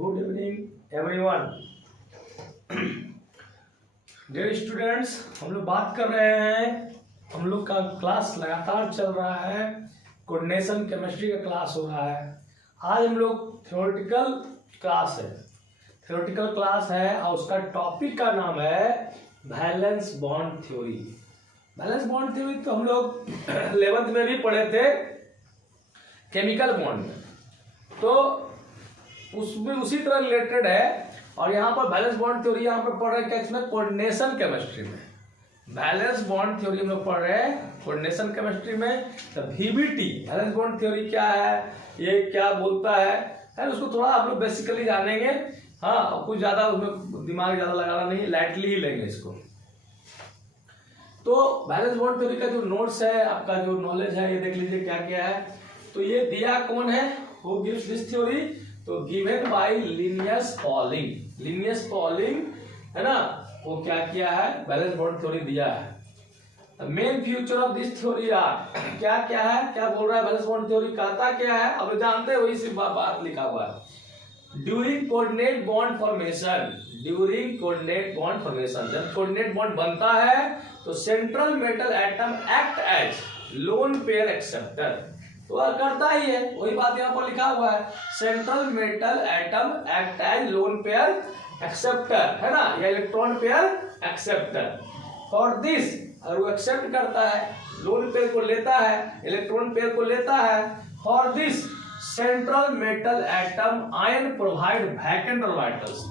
Good evening everyone. Dear students, हम लोग बात कर रहे हैं, हम लोग का क्लास लगातार चल रहा है, कोऑर्डिनेशन केमिस्ट्री का क्लास हो रहा है। आज हम लोग थ्योरेटिकल क्लास है और उसका टॉपिक का नाम है valence bond theory. Valence bond theory तो हम लोग 11th में भी पढ़े थे केमिकल बॉन्ड में, तो उसमें उसी तरह रिलेटेड है। और यहाँ पर वैलेंस बॉन्ड थ्योरी यहाँ पर पढ़ रहे हैं क्या, कोऑर्डिनेशन केमिस्ट्री में। वैलेंस बॉन्ड थ्योरी हम लोग पढ़ रहे हैं कोऑर्डिनेशन केमिस्ट्री में। तो वीबीटी वैलेंस बॉन्ड थ्योरी क्या है, ये क्या बोलता है उसको थोड़ा आप लोग बेसिकली जानेंगे। हाँ, कुछ ज्यादा उसमें दिमाग ज्यादा लगाना नहीं, लाइटली ही लेंगे इसको। तो वैलेंस बॉन्ड थ्योरी का जो नोट्स है, आपका जो नॉलेज है, ये देख लीजिए क्या क्या है। तो ये दिया कौन है, हु गिव्स दिस थ्योरी, तो given by Linnaeus polling. Linnaeus polling है ना, वो क्या किया है, वैलेंस बॉन्ड थ्योरी दिया है। Main future of this theory are क्या क्या है, क्या बोल रहा है वैलेंस बॉन्ड थ्योरी, कहता क्या है, अब जानते हैं, वही सी बात लिखा हुआ है। During coordinate bond formation, during coordinate bond formation, जब कोऑर्डिनेट बॉन्ड बनता है तो central metal atom act as lone pair acceptor, तो करता ही है, वही बात यहाँ पर लिखा हुआ है। Central metal atom act as lone pair acceptor, है ना, या electron pair acceptor. For this, और वो एक्सेप्ट करता है, लोन पेयर को लेता है, इलेक्ट्रॉन पेयर को लेता है। For this central metal atom ion provide vacant orbitals,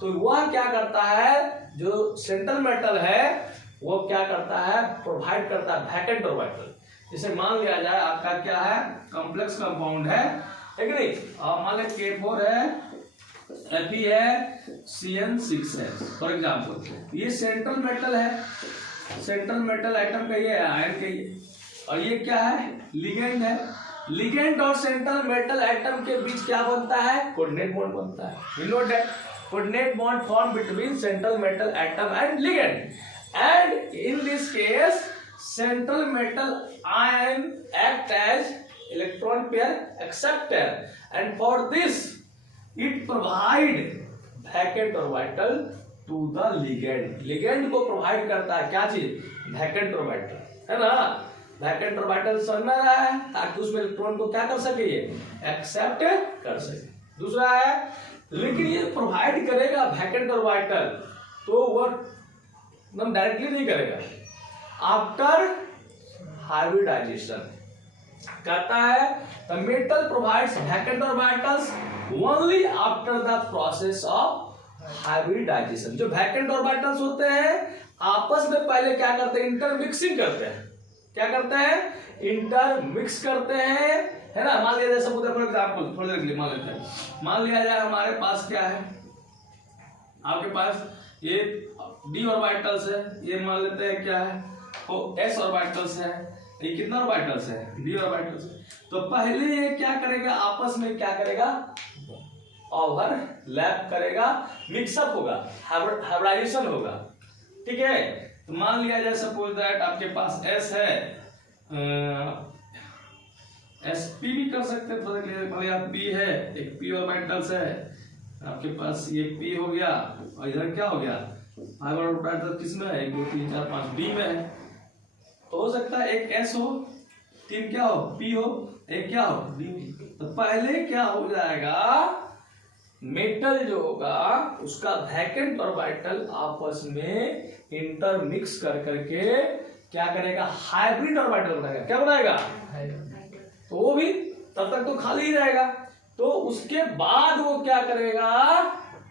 तो वह क्या करता है, जो सेंट्रल मेटल है वो क्या करता है, प्रोवाइड करता है वैकेंट ऑर्बिटल। जैसे मान लिया जाए आपका क्या है, कॉम्प्लेक्स कंपाउंड है, ठीक नहीं, और मान लिया K4 है, Fe है, CN6 है, फॉर एग्जाम्पल। ये सेंट्रल मेटल है, सेंट्रल मेटल आइटम का ये आयन का ये, और ये क्या है, लिगेंड है। लिगेंड और सेंट्रल मेटल एटम के बीच क्या बनता है, कोऑर्डिनेट बॉन्ड बनता है। You know that coordinate bond form between central metal atom and ligand, and in this case central metal ion act as electron pair acceptor, and for this it provide vacant orbital to the ligand। ligand को provide करता है क्या चीज, vacant orbital, है ना। vacant orbital समझ रहा है, ताकि उसमें इलेक्ट्रॉन को क्या कर सके, ये एक्सेप्ट कर सके। दूसरा है, लेकिन ये प्रोवाइड करेगा vacant orbital, तो वो एकदम डायरेक्टली नहीं करेगा, आफ्टर हाइब्रिडाइजेशन कहता है। The metal provides vacant orbitals only after the process of hybridization. जो वैकेंट ऑर्बिटल्स होते हैं आपस में पहले क्या करते हैं, इंटरमिक्सिंग करते हैं। क्या करते हैं, इंटरमिक्स करते हैं, है ना। मान लिया जाए सपोज फॉर एग्जांपल, थोड़ी देर के लिए मान लेते हैं, मान लिया जाए हमारे पास क्या है, आपके पास ये d ऑर्बिटल्स है, ये मान लेते हैं क्या है, तो s ऑर्बिटल्स है, ये कितना ऑर्बिटल्स है, d ऑर्बिटल्स है। तो पहले ये क्या करेगा, आपस में क्या करेगा, ओवरलैप करेगा, मिक्सअप होगा, हाइब्रिडाइजेशन होगा, ठीक है। तो मान लिया जाए सपोज दैट आपके पास s है, sp भी कर सकते हैं, तो p है, एक p ऑर्बिटल्स है आपके पास, ये p हो गया, और इधर क्या हो गया, ऑर्बिटल किसमें है, 1 2 3 4 5 d में है। तो हो सकता है एक s हो, 3 क्या हो, p हो, एक क्या हो, d हो। तो पहले क्या हो जाएगा, मेटल जो होगा उसका वैकेंट ऑर्बिटल आपस में इंटरमिक्स कर करके क्या करेगा, हाइब्रिड ऑर्बिटल बनाएगा। क्या बनाएगा, तो वो भी तब तक तो खाली ही रहेगा। तो उसके बाद वो क्या करेगा,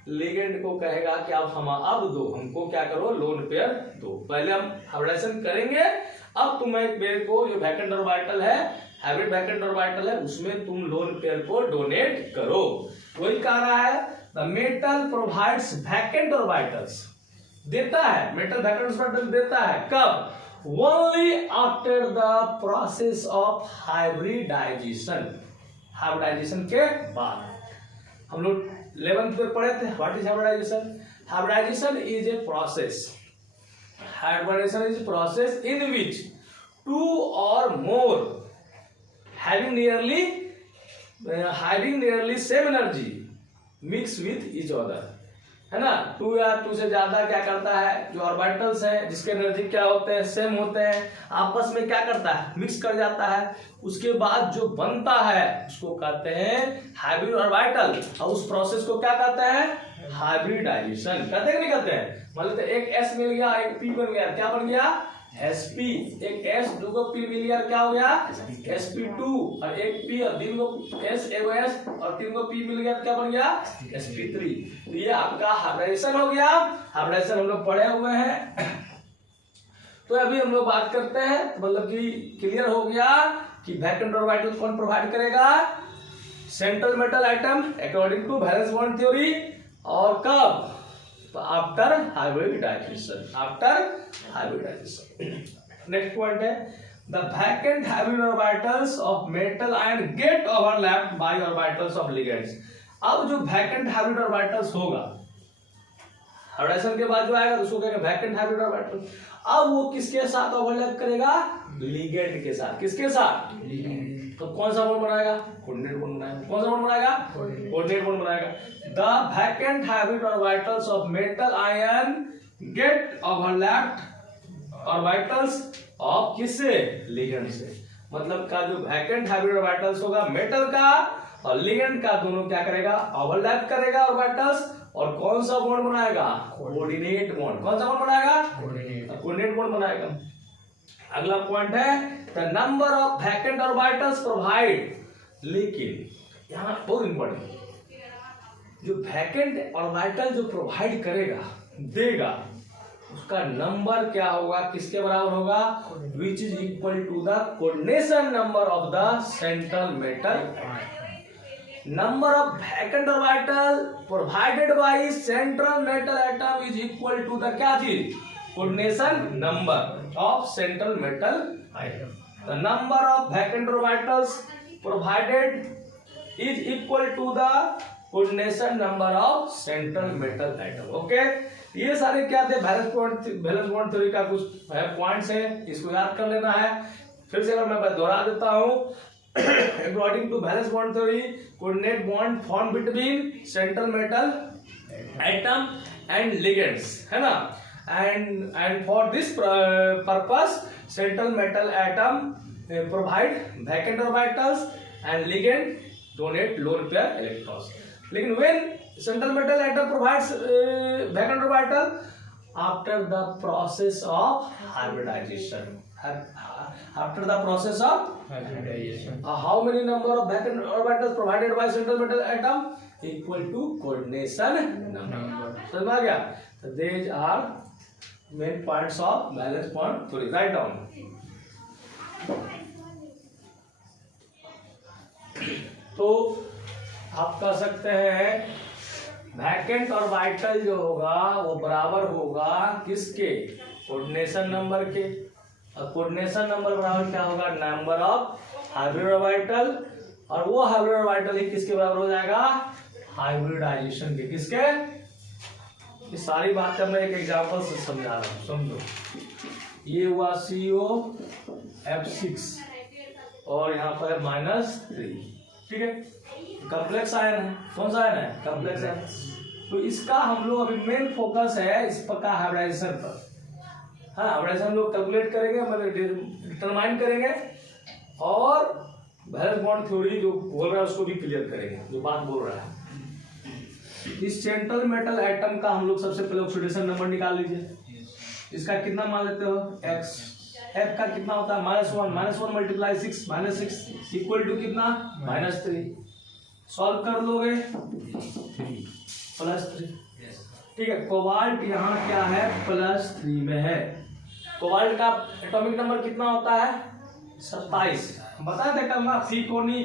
लिगेंड को कहेगा कि आप हम अब दो, हमको क्या करो, लोन पेयर दो। पहले हम हाइब्रिडाइजेशन करेंगे, अब तुम एक पेयर को, जो वैकेंट ऑर्बिटल है, हाइब्रिड वैकेंट ऑर्बिटल है, उसमें तुम लोन पेयर को डोनेट करो। वही कह रहा है, the metal provides vacant orbitals, देता है, मेटल वैकेंट ऑर्बिटल देता है, कब, only after the process of hybridization, hybridization के बाद। हम लोग 11th में पढ़े थे, what is hybridization. Hybridization is a process, hybridization is a process in which 2 or more having nearly same energy mix with each other, है ना। 2 या 2 से ज्यादा क्या करता है, जो ऑर्बिटल्स हैं जिसके एनर्जी क्या होते हैं, सेम होते हैं, आपस में क्या करता है, मिक्स कर जाता है। उसके बाद जो बनता है उसको कहते हैं हाइब्रिड ऑर्बिटल, और उस प्रोसेस को क्या कहते हैं, हाइब्रिडाइजेशन। कहते हैं कि नहीं कहते हैं। मतलब एक S मिल गया, एक P बन गया, क्या बन गया, sp, एक S 2 को P मिल गया, क्या हो गया, sp2, और एक P और 3 को S, एगो S और 3 को P मिल गया, क्या बन गया, sp3। तो ये आपका हाइब्रिडेशन हो गया। हाइब्रिडेशन हम लोग पढ़े हुए हैं। तो अभी हम लोग बात करते हैं, मतलब कि क्लियर हो गया कि वैकेंट ऑर्बिटल कौन प्रोवाइड करेगा, central metal atom according to valence bond theory, और कब, तो after hybridization, after hybridization. Next point है the vacant hybrid orbitals of metal ion get overlapped by orbitals of ligands. अब जो वैकेंट हाइब्रिड ऑर्बिटल्स होगा, hybridization के बाद जो आएगा उसको कहेंगे वैकेंट हाइब्रिड ऑर्बिटल। अब वो किसके साथ ओवरलैप करेगा, लिगेंड के साथ। किसके साथ, तो कौन सा बॉन्ड बनाएगा, कोऑर्डिनेट बॉन्ड बनाएगा। कौन सा बॉन्ड बनाएगा, कोऑर्डिनेट बॉन्ड बनाएगा। The vacant hybrid orbitals of metal ion get overlapped orbitals of किससे, लिगेंड से। मतलब का जो वैकेंट हाइब्रिड ऑर्बिटल्स होगा मेटल का और लिगेंड का, दोनों क्या करेगा, ओवरलैप करेगा ऑर्बिटल्स, और कौन सा बॉन्ड बनाएगा, कोऑर्डिनेट बॉन्ड। कौन सा बॉन्ड बनाएगा, कोऑर्डिनेट बॉन्ड बनाएगा। अगला पॉइंट है the number of vacant orbitals provide, लेकिन यहां बहुत इंपॉर्टेंट, जो वैकेंट ऑर्बिटल जो प्रोवाइड करेगा, देगा, उसका नंबर क्या होगा, किसके बराबर होगा, which is equal to the coordination number of the central metal. Number of vacant orbital provided by central metal atom is equal to the क्या चीज, coordination number of central metal atom. The number of vacant orbitals provided is equal to the coordination number of central metal atom. Okay, ये सारे क्या थे, valence bond theory का कुछ points है, इसको याद कर लेना है। फिर से अगर मैं दोहरा देता हूं, according to valence bond theory, coordinate bond formed between central metal atom and ligands, है ना। and for this purpose central metal atom provide vacant orbitals and ligand donate lone pair electrons. लेकिन when central metal atom provides vacant orbital after the process of hybridization, after the process of hybridization, how many number of vacant orbitals provided by central metal atom equal to coordination number. समझ में आ गया। So these are main points of valence bond theory. Write down. तो आप कह सकते हैं vacant orbital जो होगा वो बराबर होगा किसके, कोऑर्डिनेशन नंबर के। और कोऑर्डिनेशन नंबर बराबर क्या होगा, नंबर ऑफ हाइब्रिड ऑर्बिटल, और वो हाइब्रिड ऑर्बिटल ही किसके बराबर हो जाएगा, हाइब्रिडाइजेशन के। किसके, ये सारी बातें मैं एक एग्जांपल से समझा रहा हूं, समझो। ये हुआ COF6 और यहाँ पर -3, ठीक है, कॉम्प्लेक्स आयन है। कौन सा आयन है, कॉम्प्लेक्स आयन। तो इसका हम लोग अभी मेन फोकस है इस पर का हाइब्रिडाइजेशन पर। हाँ, हाइब्रिडाइजेशन हम लोग कैलकुलेट करेंगे, मतलब डिटरमाइन करेंगे, और वैलेंस बॉन्ड थ्योरी जो बोल रहा है उसको भी क्लियर करेंगे, जो बात बोल रहा है। इस सेंट्रल मेटल एटम का हम लोग सबसे पहले ऑक्सीडेशन नंबर निकाल लीजिए। इसका कितना मान लेते हो, x। F का कितना होता है, -1 मल्टीप्लाई 6 -6 इक्वल टू कितना, -3। सॉल्व कर लोगे, 3 ठीक है। कोबाल्ट यहाँ क्या है, +3 में है। कोबाल्ट का एटॉमिक नंबर कितना होता है, 27। बता दे कल ना, फीकोनी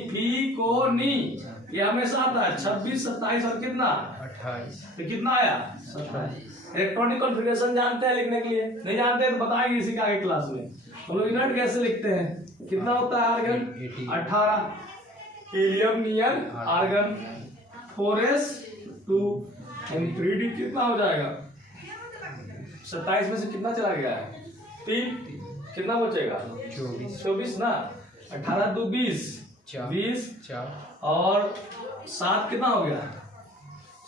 ये हमेशा आता है 26, 27 और कितना 28। तो कितना आया, 27। इलेक्ट्रॉनिक कॉन्फ़िगरेशन जानते हैं लिखने के लिए, नहीं जानते हैं तो बताएंगे इसी का आगे क्लास में। हम लोग यूनिट कैसे लिखते हैं, कितना होता है argon, 18, helium neon argon, 4s2 3d कितना हो जाएगा, 27 में से कितना चला गया है, 3, कितना बचेगा, 24 ना। 18 2 20 20 और 7 कितना हो गया,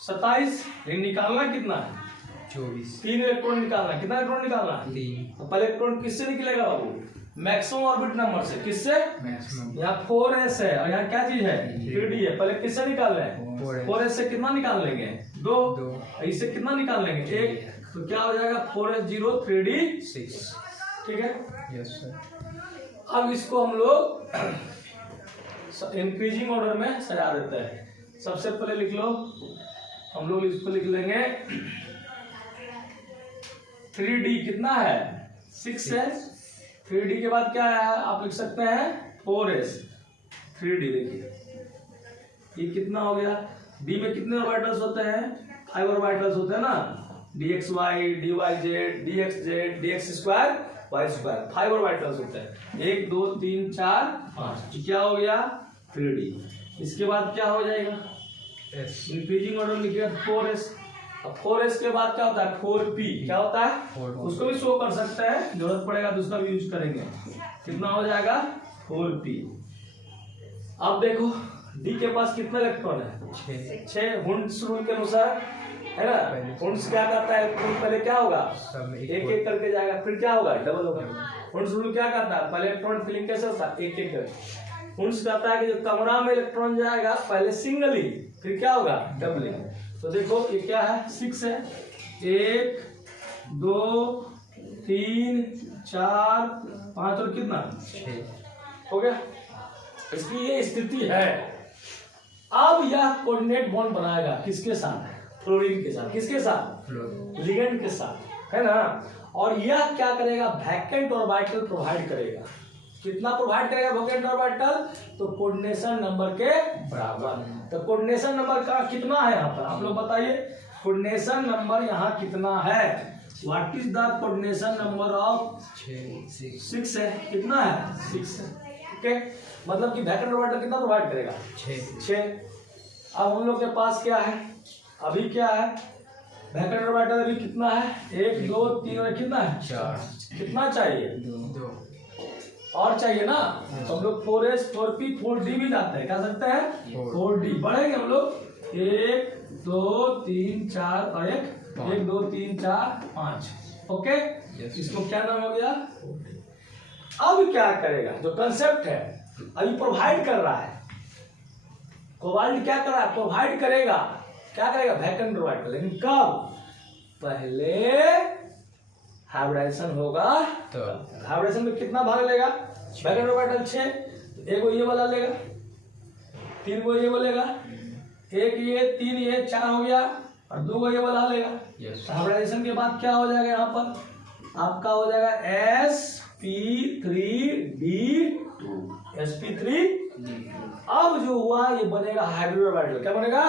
27, लेकिन निकालना कितना है 24, 3 इलेक्ट्रॉन निकालना। कितना इलेक्ट्रॉन निकालना है 3, तो पहले इलेक्ट्रॉन किससे निकलेगा बाबू, मैक्सिमम ऑर्बिट नंबर से। किससे, मैक्सिमम यहाँ 4s है और यहाँ क्या चीज है 3d है। पहले किससे निकाल रहे हैं 4s से कितना निकाल लेंगे 2, इससे कितना निकाल लेंगे 1, तो क्या हो जाएगा 4s 0 3d 6। ठीक है। Yes sir. अब इसको हम लोग इंक्रीजिंग ऑर्डर में सजा देते हैं। सबसे पहले लिख लो, हम लोग इसको लिख लेंगे 3d कितना है 6 है, 3d के बाद क्या है आप लिख सकते हैं 4s 3d। देखिए ये कितना हो गया, d में कितने ऑर्बिटल्स होते हैं 5 ऑर्बिटल्स होते हैं ना, dxy dyz dxz dx square y square 5 orbitals होते हैं। 1 2 3 4 5, क्या हो गया 3d। इसके बाद क्या हो जाएगा इंक्रीजिंग ऑर्डर लिखिएगा 4s। अब 4s के बाद क्या होता है 4p, क्या होता है उसको भी शो कर सकते हैं, जरूरत पड़ेगा तो उसका भी यूज करेंगे। कितना हो जाएगा 4p। अब देखो d के पास कितना इलेक्ट्रॉन है 6 हुंड्स रूल के अनुसार है ना। हुंड्स क्या करता है इलेक्ट्रॉन पहले क्या होगा एक एक करके जाएगा, फिर क्या होगा डबल होगा। हुंड्स रूल क्या करता है पहले इलेक्ट्रॉन फिलिंग कैसे होता है एक एक करके। हुंड्स कहता है कि जो कमरा में इलेक्ट्रॉन जाएगा पहले सिंगली फिर क्या होगा डबलिंग। तो देखो ये क्या है 6 है, 1 2 3 4 5 और कितना 6 हो गया। इसकी ये स्थिति है। अब यह कोऑर्डिनेट बॉन्ड बनाएगा किसके साथ फ्लोरीन के साथ। किसके साथ लिगेंड के साथ है ना। और यह क्या करेगा वैकेंट ऑर्बिटल प्रोवाइड करेगा। कितना प्रोवाइड करेगा वैकेंट ऑर्बिटल, तो कोऑर्डिनेशन नंबर के बराबर। तो कोऑर्डिनेशन नंबर का कितना है यहाँ पर आप लोग बताइए, कोऑर्डिनेशन नंबर यहाँ कितना है, what is the coordination number of 6 है। कितना है 6 है। ओके, मतलब कि वैकेंट ऑर्बिटल कितना प्रोवाइड करेगा 6। अब हम लोग के पास क्या है अभी क्या है वैकेंट ऑर्बिटल अभी कितना है 1 2 3 और कितना है 4। कितना चाहिए 2 और चाहिए ना। तो हम लोग 4s 4p 4d भी जाते हैं, क्या सकते हैं 4d बढ़ेंगे हम लोग 1 2 3 4 और 1 2 3 4 5। ओके, इसको क्या नाम हो गया। अब क्या करेगा जो कंसेप्ट है अभी प्रोवाइड कर रहा है, कोबाल्ट क्या कर रहा है प्रोवाइड करेगा, क्या करेगा वैकेंट ऑर्बिटल। लेकिन कब पहले हाइब्रिडाइजेशन होगा तो हाइब्रिडाइजेशन में कितना भाग लेगा वैकेंट ऑर्बिटल 6, एक ये वाला लेगा 3 को ये बोलेगा 1 ये 3 ये 4 हो गया और 2 को ये वाला लेगा। हाइब्रिडाइजेशन के बाद क्या हो जाएगा यहाँ पर आपका हो जाएगा sp3d2 sp3d2। अब जो हुआ ये बनेगा हाइब्रिड ऑर्बिटल। क्या बनेगा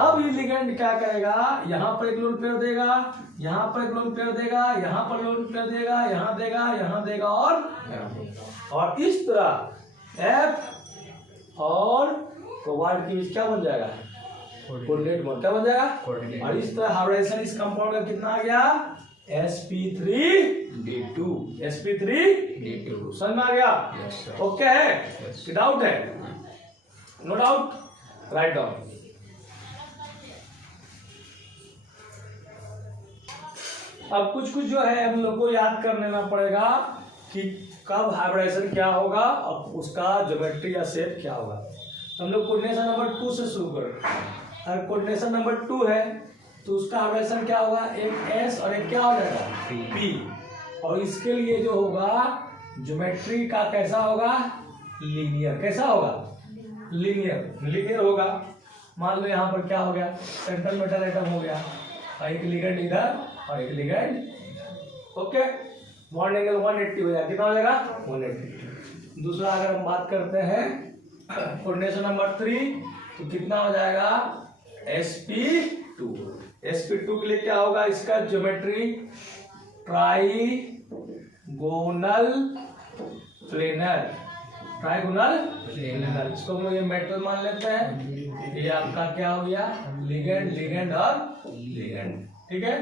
अब ये लिगेंड क्या करेगा यहाँ पर एक लोन पेयर देगा, यहाँ पर एक लोन पेयर देगा, यहाँ पर लोन पेयर देगा, यहाँ देगा, यहाँ देगा और इस तरह F और कोबाल्ट के बीच क्या बन जाएगा कोऑर्डिनेट बॉन्ड। क्या बन जाएगा और इस तरह हाइब्रिडाइजेशन इस कंपाउंड का कितना आ गया sp3d2 sp3d2। समझ में आ गया ओके है डाउट है नो डाउट राइट डाउन। अब कुछ कुछ जो है हम लोग को याद कर लेना पड़ेगा कि कब हाइब्रिडाइजेशन क्या होगा और उसका ज्योमेट्री या शेप क्या होगा। तो हम लोग कोऑर्डिनेशन नंबर 2 से शुरू करें। अगर कोऑर्डिनेशन नंबर 2 है तो उसका हाइब्रिडाइजेशन क्या होगा एक S और एक क्या हो जाएगा P। और इसके लिए जो होगा ज्योमेट्री का कैसा होगा लीनियर। कैसा होगा लीनियर होगा। मान लो यहाँ पर क्या हो गया सेंट्रल मेटल एटम हो गया और एक लिगेंड इधर और एक लिगेंड इधर। ओके, बॉन्ड एंगल 180 हो जाएगा। कितना हो जाएगा 180। दूसरा अगर हम बात करते हैं कोऑर्डिनेशन नंबर 3 तो कितना हो जाएगा sp2। sp2 के लिए क्या होगा इसका ज्योमेट्री ट्राइगोनल प्लेनर। इसको हम लोग ये मेटल मान लेते हैं। ये आपका क्या हो गया लिगेंड और लिगेंड। ठीक है,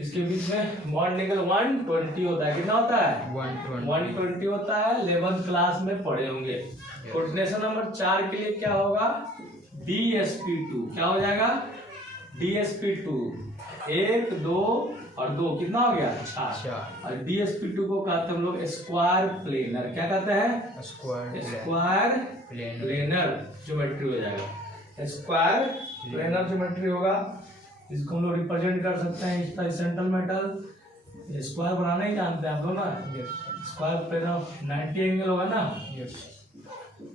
इसके बीच में बॉन्ड एंगल 120 होता है। कितना होता है 120 होता है। 11th क्लास में पढ़े होंगे। कोऑर्डिनेशन नंबर 4 के लिए क्या होगा DsP2 क्या हो जाएगा, DsP2 1 2 और 2 कितना हो गया, 4। और DsP2 को कहते हैं हम लोग स्क्वायर प्लेनर, क्या कहते हैं, स्क्वायर प्लेनर ज्योमेट्री हो जाएगा, स्क्वायर प्लेनर ज्योमेट्री होगा। इसको हम लोग रिप्रेजेंट कर सकते हैं इसका सेंट्रल मेटल स्क्वायर बनाना ही जानते हैं आप लोग ना, स्क्वायर प्लेनर 90 एंगल होगा ना,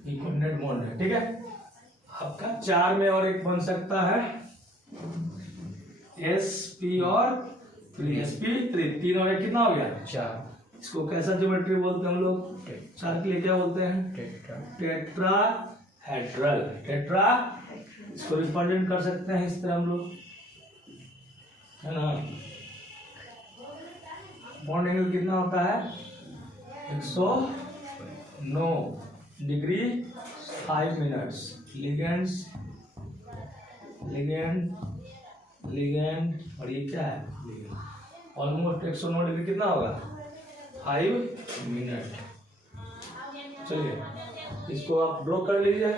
इक्विनेट मोड है, ठीक है। आपका 4 में और एक बन सकता है SP और 3SP3, 3 और 1 कितना हो गया, 4। इसको कैसा ज्योमेट्री बोलते हैं हम लोग, 4 के लिए क्या बोलते हैं, टेट्राहेड्रल, टेट्रा। इसको रिप्रेजेंट कर सकते हैं इस तरह हम लोग, है ना। बॉन्ड एंगल कितना होता है, 109 डिग्री 5 मिनट्स। लिगेंड और ये क्या है, ऑलमोस्ट 109 डिग्री कितना होगा, 5 मिनट। चलिए इसको आप ड्रॉ कर लीजिए।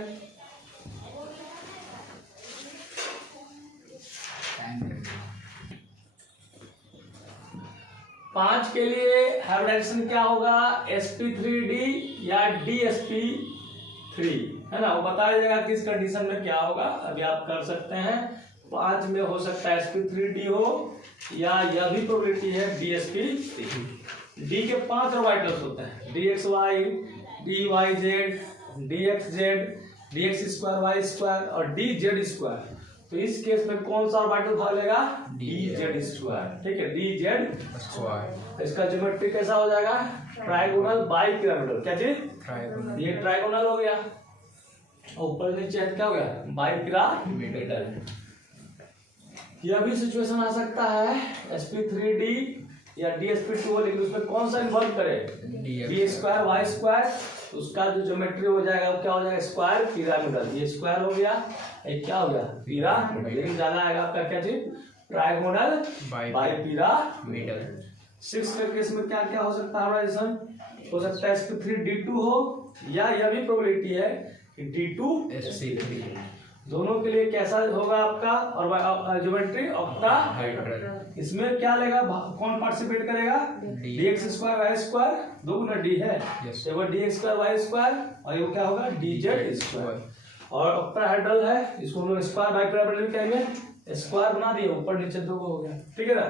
पांच के लिए हाइब्रिडाइजेशन क्या होगा, sp3d या dsp3, है ना, वो बताया जाएगा किस कंडीशन में क्या होगा। अभी आप कर सकते हैं, 5 में हो सकता है sp3d हो, या यह भी प्रोबेबिलिटी है dsp3। d के 5 ऑर्बिटल्स होते हैं, dxy, dyz, dxz, dx2y2 और dz2। तो इस केस में कौन सा ऑर्बिटल भाग लेगा, dz2, ठीक है, dz2। इसका ज्योमेट्री कैसा हो जाएगा, ट्राइगोनल बाइपिरामिडल, क्या चीज, ये ट्राइगोनल हो गया, ऊपर नीचे क्या हो गया, बाइपिरामिडल। यह भी सिचुएशन आ सकता है sp3d या dsp2, लेकिन उसमें कौन सा इन्वॉल्व करे, d2y2, उसका जो ज्योमेट्री हो जाएगा वो क्या हो जाएगा, स्क्वायर पिरामिडल। ये स्क्वायर हो गया, एक क्या हो गया, पिरामिडल, लेकिन ज्यादा आएगा आपका क्या चीज, ट्राइगोनल बाइपिरामिडल। 6 के केस में क्या क्या हो सकता है, हाइब्रिडाइजेशन हो सकता है sp3d2 हो, या यह भी प्रोबेबिलिटी है कि d2sp3। दोनों के लिए कैसा होगा आपका और ज्योमेट्री ऑक्टाहेड्रल। इसमें क्या लेगा, कौन पार्टिसिपेट करेगा, dx2y2, 2 गुना d है, वो dx2y2 और ये क्या होगा, dz2। और ऑक्टाहेड्रल है, इसको हम लोग स्क्वायर बाइपिरामिडल कहेंगे, स्क्वायर बना दिए, ऊपर नीचे 2 हो गया, ठीक है ना।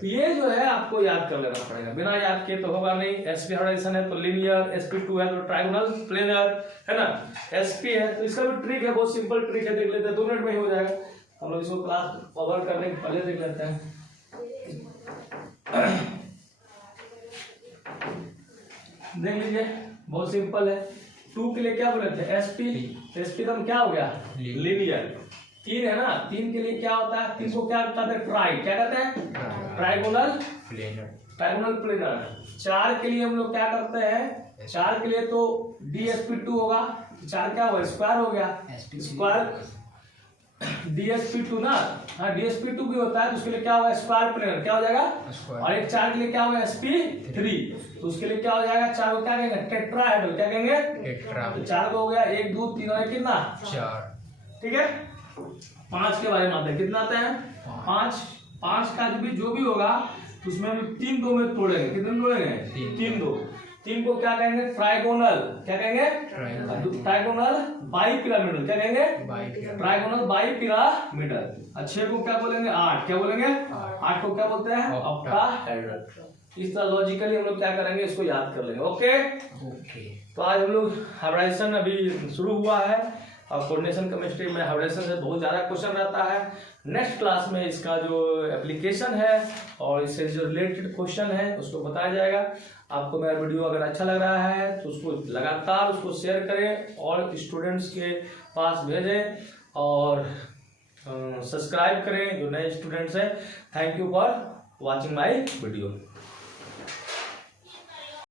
तो ये जो है आपको याद कर लेना पड़ेगा, बिना याद किए तो होगा नहीं। sp हाइब्रिडाइजेशन है तो लीनियर, sp2 है तो ट्राइगोनल प्लेनर, है ना, sp है तो इसका भी ट्रिक है, बहुत सिंपल ट्रिक है, देख लेते हैं, 2 मिनट में ही हो जाएगा। हम लोग इसको क्लास कवर करने के पहले देख लेते हैं। देख लीजिए, बहुत सिंपल है। 2 के लिए क्या बोले थे, sp तो क्या हो गया, लीनियर। 3 है ना, 3 के लिए क्या होता है, 3 को क्या कहते हैं, क्या कहते हैं, ट्राइगोनल प्लेनर। 4 के लिए हम लोग क्या करते हैं, 4 के लिए तो dsp2 होगा, 4 क्या होगा, स्क्वायर हो गया, स्क्वायर dsp2 ना, हाँ dsp2 भी होता है, तो उसके लिए क्या होगा, स्क्वायर प्लेनर, क्या हो जाएगा, और एक 4 के लिए क्या होगा, sp3, तो उसके लिए क्या हो जाएगा, 4 को क्या कहेंगे, टेट्राहेड्रल, क्या कहेंगे, तो 4 को हो गया, 1 2 3 और कितना, 4, ठीक है। 5 के बारे में आते हैं, कितना आते हैं, 5 का जो भी होगा तो उसमें हम 3 2 में तोड़ेंगे, कितने में तोड़ेंगे, 3 2। 3 को क्या कहेंगे, ट्राइगोनल, क्या कहेंगे, ट्राइगोनल बाइपिरामिडल, क्या कहेंगे, ट्राइगोनल बाइपिरामिडल। 6 को क्या बोलेंगे, 8, क्या बोलेंगे, 8 को क्या बोलते हैं, ऑक्टाहेड्रल। इस तरह लॉजिकली हम लोग क्या करेंगे, इसको याद कर लेंगे, ओके। तो आज हम लोग हाइब्रिडाइजेशन अभी शुरू हुआ है, और कोऑर्डिनेशन केमिस्ट्री में हाइब्रिडाइजेशन से बहुत ज़्यादा क्वेश्चन रहता है। नेक्स्ट क्लास में इसका जो एप्लीकेशन है और इससे जो रिलेटेड क्वेश्चन है उसको बताया जाएगा। आपको मेरा वीडियो अगर अच्छा लग रहा है तो उसको लगातार उसको शेयर करें और स्टूडेंट्स के पास भेजें, और सब्सक्राइब करें जो नए स्टूडेंट्स हैं। Thank you for watching my video.